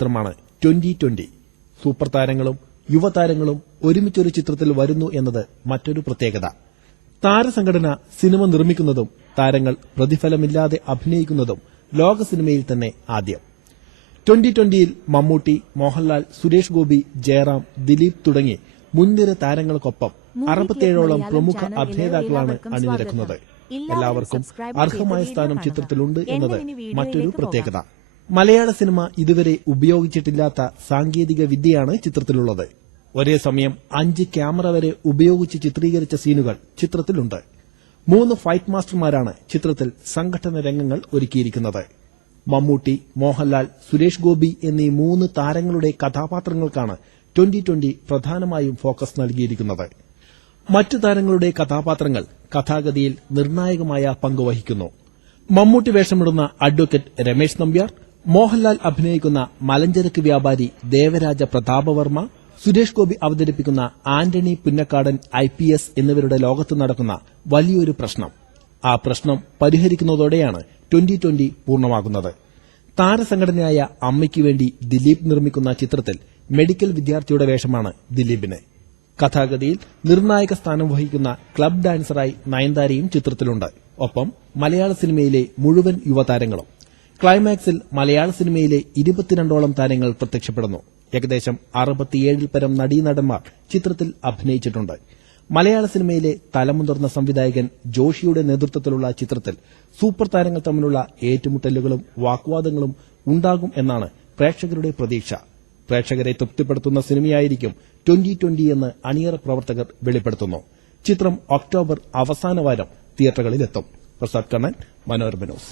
ചിത്രമാണ് 2020. സൂപ്പർ താരങ്ങളും യുവതാരങ്ങളും ഒരുമിച്ചൊരു ചിത്രത്തിൽ വരുന്നു എന്നത് മറ്റൊരു പ്രത്യേകത. താരസംഘടന സിനിമ നിർമ്മിക്കുന്നതും താരങ്ങൾ പ്രതിഫലമില്ലാതെ അഭിനയിക്കുന്നതും ലോക സിനിമയിൽ തന്നെ ആദ്യം. 2020യിൽ മമ്മൂട്ടി, മോഹൻലാൽ, സുരേഷ് ഗോപി, ജയറാം, ദിലീപ് തുടങ്ങി മുൻനിര താരങ്ങൾക്കൊപ്പം 67ഓളം പ്രമുഖ അഭിനേതാക്കളാണ് അണിനിരക്കുന്നത്. എല്ലാവർക്കും അർഹമായ സ്ഥാനം ചിത്രത്തിലുണ്ട് എന്നത് മറ്റൊരു പ്രത്യേകത. മലയാള സിനിമ ഇതുവരെ ഉപയോഗിച്ചിട്ടില്ലാത്ത സാങ്കേതിക വിദ്യയാണ് ചിത്രത്തിലുള്ളത്. ഒരേ സമയം 5 ക്യാമറ വരെ ഉപയോഗിച്ച് ചിത്രീകരിച്ച സീനുകൾ ചിത്രത്തിലുണ്ട്. 3 ഫൈറ്റ് മാസ്റ്റർമാരാണ് ചിത്രത്തിൽ സംഘട്ടന രംഗങ്ങൾ ഒരുക്കിയിരിക്കുന്നത്. മമ്മൂട്ടി, മോഹൻലാൽ, സുരേഷ് ഗോപി എന്നീ 3 താരങ്ങളുടെ കഥാപാത്രങ്ങൾക്കാണ് 2020 പ്രധാനമായും ഫോക്കസ് നൽകിയിരിക്കുന്നത്. മറ്റു താരങ്ങളുടെ കഥാപാത്രങ്ങൾ കഥാഗതിയിൽ നിർണായകമായ പങ്കുവഹിക്കുന്നു. മമ്മൂട്ടി വേഷമിടുന്ന അഡ്വക്കേറ്റ് രമേശ് നമ്പ്യാർ, മോഹൻലാൽ അഭിനയിക്കുന്ന മലഞ്ചരക്ക് വ്യാപാരി ദേവരാജ പ്രതാപവർമ്മ, സുരേഷ് ഗോപി അവതരിപ്പിക്കുന്ന ആന്റണി പുന്നക്കാടൻ IPS എന്നിവരുടെ ലോകത്ത് നടക്കുന്ന വലിയൊരു പ്രശ്നം. ആ പ്രശ്നം പരിഹരിക്കുന്നതോടെയാണ് 2020 പൂർണ്ണമാകുന്നത്. താരസംഘടനയായ അമ്മയ്ക്ക് വേണ്ടി ദിലീപ് നിർമ്മിക്കുന്ന ചിത്രത്തിൽ മെഡിക്കൽ വിദ്യാർത്ഥിയുടെ വേഷമാണ് ദിലീപിന്. കഥാഗതിയിൽ നിർണായക സ്ഥാനം വഹിക്കുന്ന ക്ലബ് ഡാൻസറായി നയൻതാരയും ചിത്രത്തിലുണ്ട്. ഒപ്പം മലയാള സിനിമയിലെ മുഴുവൻ യുവതാരങ്ങളും. ക്ലൈമാക്സിൽ മലയാള സിനിമയിലെ 22ഓളം താരങ്ങൾ പ്രത്യക്ഷപ്പെടുന്നു. ഏകദേശം 67ൽ പരം നടീനടന്മാർ ചിത്രത്തിൽ അഭിനയിച്ചിട്ടുണ്ട്. മലയാള സിനിമയിലെ തലമുതിർന്ന സംവിധായകൻ ജോഷിയുടെ നേതൃത്വത്തിലുള്ള ചിത്രത്തിൽ സൂപ്പർ താരങ്ങൾ തമ്മിലുള്ള ഏറ്റുമുട്ടലുകളും വാഗ്വാദങ്ങളും ഉണ്ടാകും എന്നാണ് പ്രേക്ഷകരുടെ പ്രതീക്ഷ. പ്രേക്ഷകരെ തൃപ്തിപ്പെടുത്തുന്ന സിനിമയായിരിക്കും 2020 എന്ന് അണിയറ പ്രവർത്തകർ വെളിപ്പെടുത്തുന്നു. ചിത്രം ഒക്ടോബർ അവസാന വാരം തിയേറ്ററുകളിലെത്തും. പ്രസാദ് കണ്ണൻ, മനോരമ ന്യൂസ്.